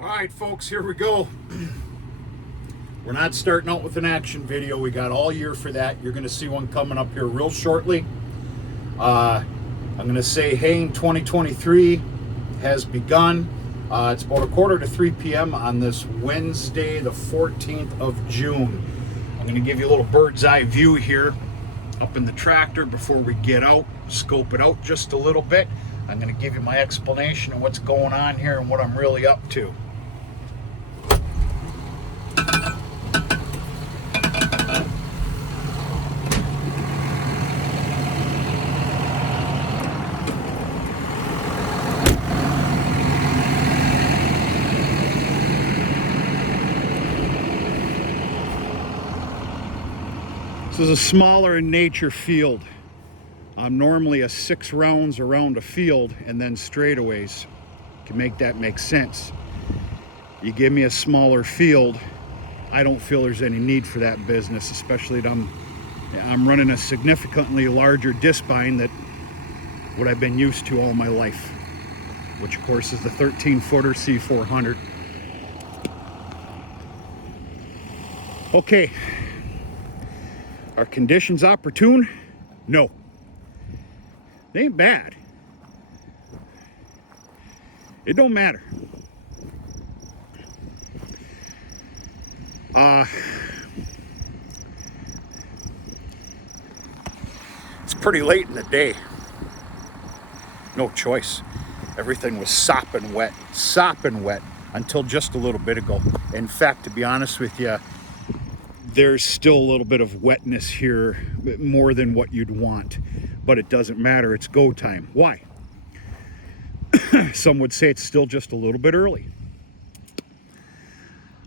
All right, folks, here we go. We're not starting out with an action video. We got all year for that. You're going to see one coming up here real shortly. I'm going to say haying 2023 has begun. It's about 2:45 p.m. on this Wednesday, the 14th of June. I'm going to give you a little bird's eye view here up in the tractor before we get out, scope it out just a little bit. I'm going to give you my explanation of what's going on here and what I'm really up to. This is a smaller in nature field. I'm normally a 6 rounds around a field and then straightaways. Can make that make sense. You give me a smaller field, I don't feel there's any need for that business, especially that I'm running a significantly larger disc bind than what I've been used to all my life, which of course is the 13-footer C400. Okay. Are conditions opportune? No. They ain't bad. It don't matter. It's pretty late in the day. No choice. Everything was sopping wet until just a little bit ago. In fact, to be honest with you, there's still a little bit of wetness here, more than what you'd want, but it doesn't matter. It's go time. Why? Some would say it's still just a little bit early.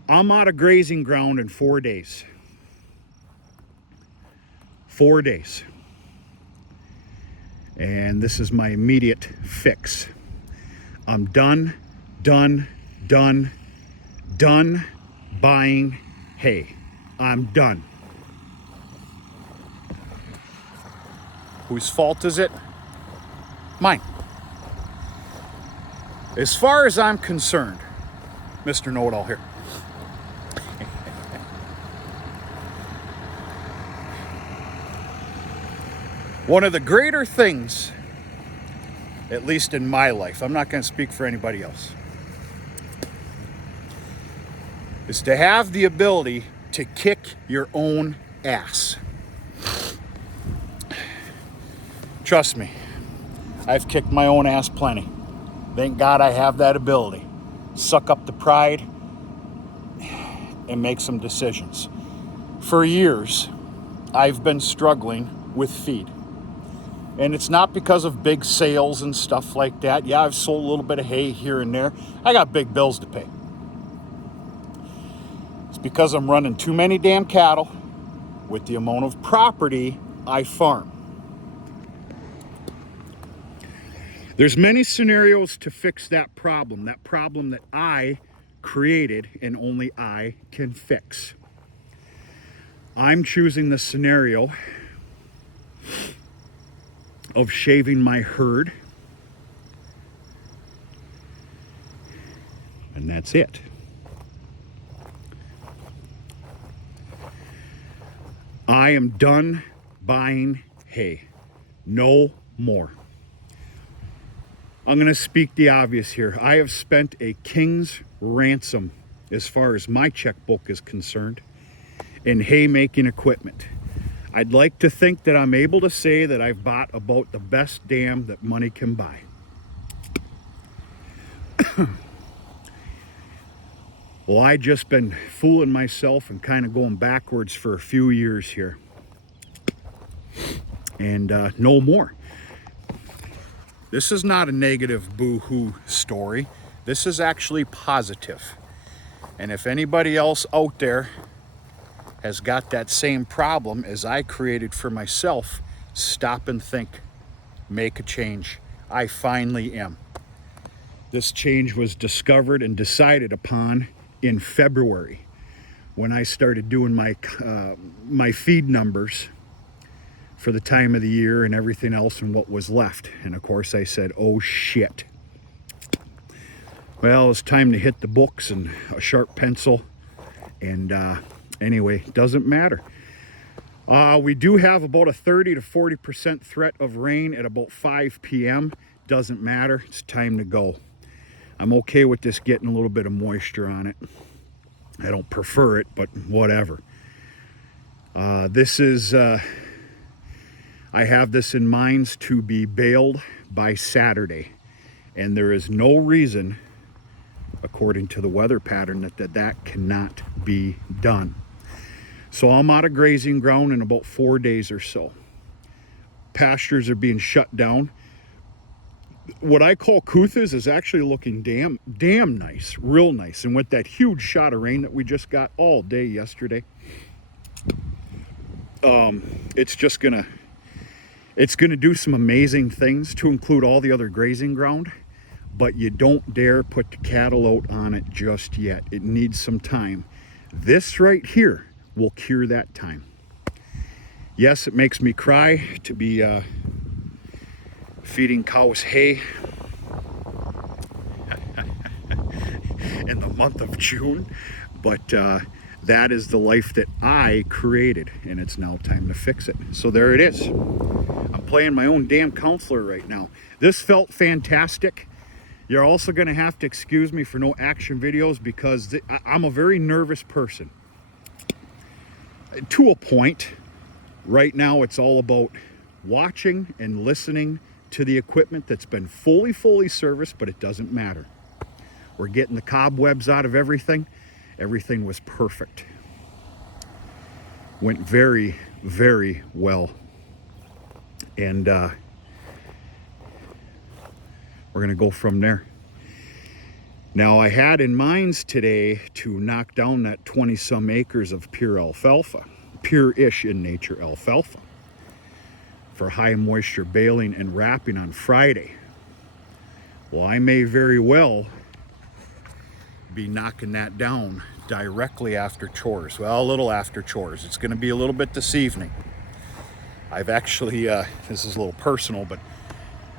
I'm out of grazing ground in 4 days. 4 days. And this is my immediate fix. I'm done buying hay. I'm done. Whose fault is it? Mine. As far as I'm concerned, Mr. Know-It-All here. One of the greater things, at least in my life, I'm not going to speak for anybody else, is to have the ability to kick your own ass. Trust me, I've kicked my own ass plenty. Thank God I have that ability. Suck up the pride and make some decisions. For years, I've been struggling with feed. And it's not because of big sales and stuff like that. Yeah, I've sold a little bit of hay here and there. I got big bills to pay. Because I'm running too many damn cattle with the amount of property I farm. There's many scenarios to fix that problem that I created and only I can fix. I'm choosing the scenario of shaving my herd, and that's it. I am done buying hay. No more. I'm going to speak the obvious here. I have spent a king's ransom, as far as my checkbook is concerned, in haymaking equipment. I'd like to think that I'm able to say that I've bought about the best damn that money can buy. Well, I just been fooling myself and kind of going backwards for a few years here. And no more. This is not a negative boo-hoo story. This is actually positive. And if anybody else out there has got that same problem as I created for myself, stop and think. Make a change. I finally am. This change was discovered and decided upon in February when I started doing my feed numbers for the time of the year and everything else and what was left. And of course I said, oh shit. Well, it's time to hit the books and a sharp pencil. And anyway, doesn't matter. We do have about a 30 to 40% threat of rain at about 5 p.m. Doesn't matter. It's time to go. I'm okay with this getting a little bit of moisture on it. I don't prefer it, but whatever. This is, I have this in mind to be baled by Saturday. And there is no reason, according to the weather pattern, that cannot be done. So I'm out of grazing ground in about 4 days or so. Pastures are being shut down. What I call Kuthas is actually looking damn nice, real nice. And with that huge shot of rain that we just got all day yesterday, it's gonna do some amazing things, to include all the other grazing ground. But you don't dare put the cattle out on it just yet. It needs some time. This right here will cure that time. Yes, it makes me cry to be feeding cows hay in the month of June, but that is the life that I created, and it's now time to fix it. So there it is. I'm playing my own damn counselor right now. This felt fantastic. You're also going to have to excuse me for no action videos, because I'm a very nervous person. To a point. Right now it's all about watching and listening to the equipment that's been fully serviced, but it doesn't matter. We're getting the cobwebs out of everything. Everything was perfect. Went very, very well. And we're gonna go from there. Now, I had in mind today to knock down that 20-some acres of pure alfalfa, pure-ish in nature alfalfa, for high moisture baling and wrapping on Friday. Well, I may very well be knocking that down directly after chores. Well, a little after chores. It's gonna be a little bit this evening. I've actually, this is a little personal, but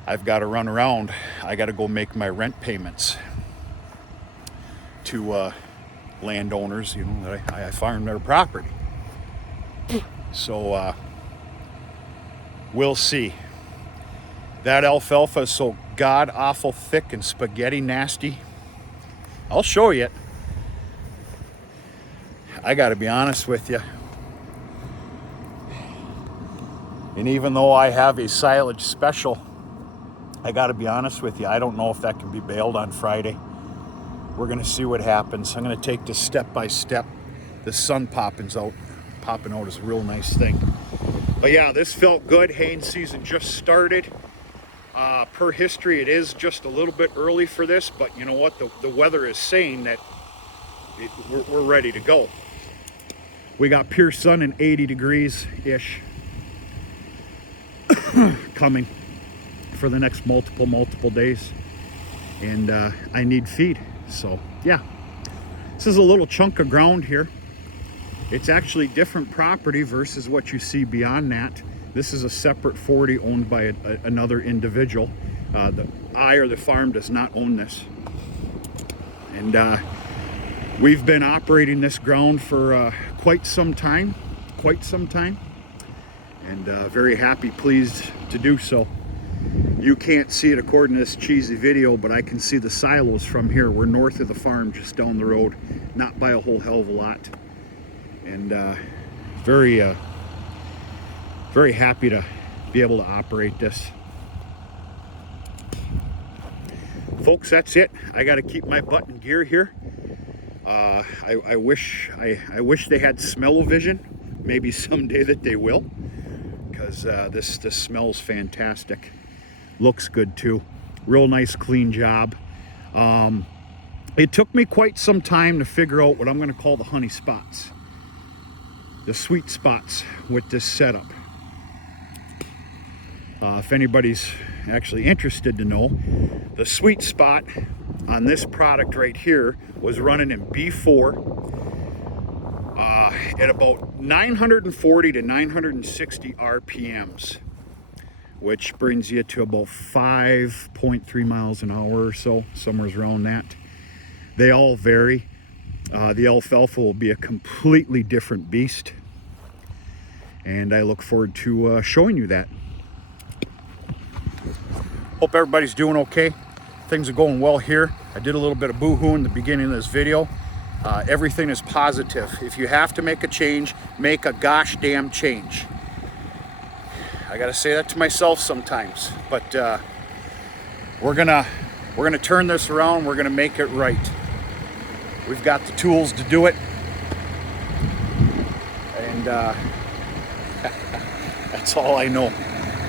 I've got to run around. I got to go make my rent payments to landowners, you know, that I farm their property. So we'll see. That alfalfa is so god awful thick and spaghetti nasty. I'll show you it. I got to be honest with you. And even though I have a silage special, I got to be honest with you, I don't know if that can be baled on Friday. We're going to see what happens. I'm going to take this step by step. The sun popping out is a real nice thing. But yeah, this felt good. Haying season just started. Per history, it is just a little bit early for this, but you know what? The weather is saying that we're ready to go. We got pure sun and 80 degrees-ish coming for the next multiple days. And I need feed. So yeah, this is a little chunk of ground here. It's actually different property versus what you see beyond that. This is a separate 40 owned by another individual. The farm does not own this. And we've been operating this ground for quite some time. And very happy, pleased to do so. You can't see it according to this cheesy video, but I can see the silos from here. We're north of the farm, just down the road, not by a whole hell of a lot. And very happy to be able to operate this. Folks, that's it. I got to keep my butt in gear here. I wish they had smell-o-vision. Maybe someday that they will, because this smells fantastic. Looks good too. Real nice, clean job. It took me quite some time to figure out what I'm going to call the honey spots, the sweet spots with this setup. If anybody's actually interested to know, the sweet spot on this product right here was running in B4 at about 940 to 960 RPMs, which brings you to about 5.3 miles an hour or so, somewhere around that. They all vary. The alfalfa will be a completely different beast, and I look forward to showing you that. Hope everybody's doing okay. Things are going well here. I did a little bit of boo-hoo in the beginning of this video. Everything is positive. If you have to make a change, make a gosh damn change. I gotta say that to myself sometimes, but we're gonna turn this around. We're gonna make it right. We've got the tools to do it, and that's all I know.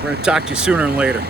We're gonna talk to you sooner than later.